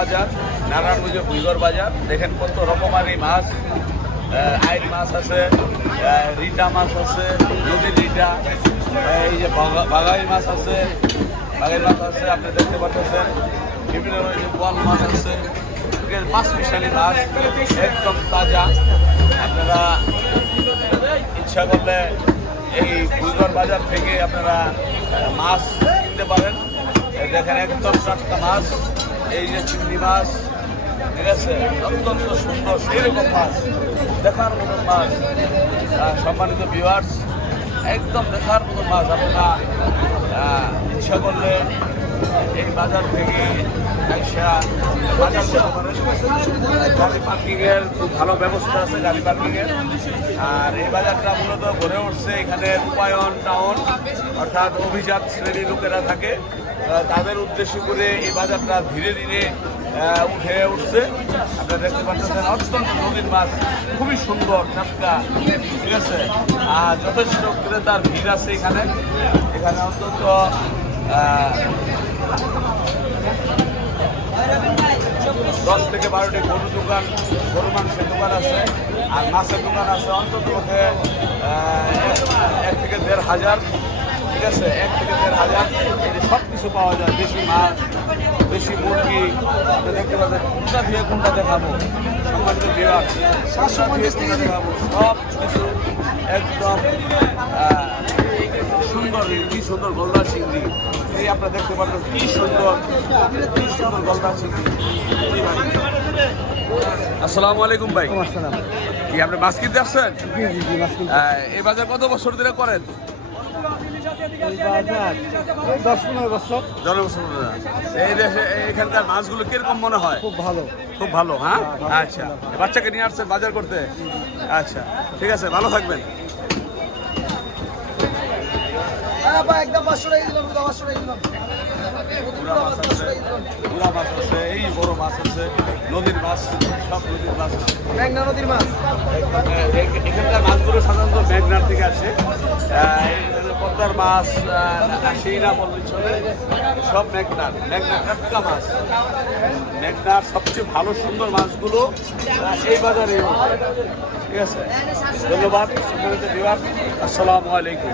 বাজার, নারায়ণগঞ্জের ভুইগড় বাজার। দেখেন কত রকমারি মাছ, আইল মাছ আছে, রিটা মাছ আছে, নদীর রিটা, এই যে বাগাই মাছ আছে, আপনি দেখতে পাচ্ছেন বিভিন্ন রকমের বল মাছ আছে, পাঁচ মিশালি মাছ একদম তাজা। আপনারা ইচ্ছা করলে এই ভুইগড় বাজার থেকে আপনারা মাছ কিনতে পারেন। দেখেন একদম টাটকা মাছ, এই যে চিংড়ি মাছ, ঠিক আছে, অত্যন্ত সুন্দর সেরকম মাছ, দেখার মতন মাছ। সম্মানিত ভিউয়ার্স, একদম দেখার মতন মাছ। আপনারা ইচ্ছা করলে এই বাজার থেকে বাজার করতে পারেন। গাড়ি পার্কিংয়ের খুব ভালো ব্যবস্থা আছে, গাড়ি পার্কিংয়ের। আর এই বাজারটা মূলত গড়ে উঠছে এখানে রূপায়ণ টাউন, অর্থাৎ অভিজাত শ্রেণীর লোকেরা থাকে, তাদের উদ্দেশ্য করে এই বাজারটা ধীরে ধীরে উঠে উঠছে। আপনারা দেখতে পাচ্ছেন অত্যন্ত নদীর মাছ, খুবই সুন্দর টাটকা, ঠিক আছে। আর যথেষ্ট ক্রেতার ভিড় আছে এখানে অন্তত 10 থেকে 12টি গরু মাংসের দোকান আছে, আর মাছের দোকান আছে অন্তত 1 থেকে 1,500, ঠিক আছে, 1 থেকে 1,500। সব কিছু পাওয়া যায়, বেশি মাছ, বেশি মুরগি। আপনি দেখতে পাচ্ছেন কোনটা দিয়ে কোনটা দেখাবো, সম্মানিত বিভাগ দেখাবো, সব কিছু একদম সুন্দর। কি সুন্দর গলদা চিংড়ি, এই আপনারা দেখতে পাচ্ছেন কি সুন্দর গলদা চিংড়ি। আসসালামু আলাইকুম ভাই, কি আপনি মাছ কিনতে আসছেন? এই বাজার কত বছর ধরে করেন? 10-15 বছর। এই দেশে এখানকার মাছগুলো কিরকম মনে হয়? খুব ভালো, খুব ভালো। হ্যাঁ, আচ্ছা, বাচ্চাকে নিয়ে আসছেন বাজার করতে? আচ্ছা, ঠিক আছে, ভালো থাকবেন। একদম 500 টাকা দিলাম, 500 টাকা দিলাম। গুড়া মাছ আছে, এই বড় মাছ আছে, নদীর মাছ, সব নদীর মাছ, মেঘনা নদীর মাছ। এখানকার মাছগুলো সাধারণত মেঘনার থেকে আসে। পদ্মার মাছ আসেই না বললে চলে, সব মেঘনার টাটকা মাছ। মেঘনার সবচেয়ে ভালো সুন্দর মাছগুলো এই বাজারে, ঠিক আছে। ধন্যবাদ। আসসালামু আলাইকুম।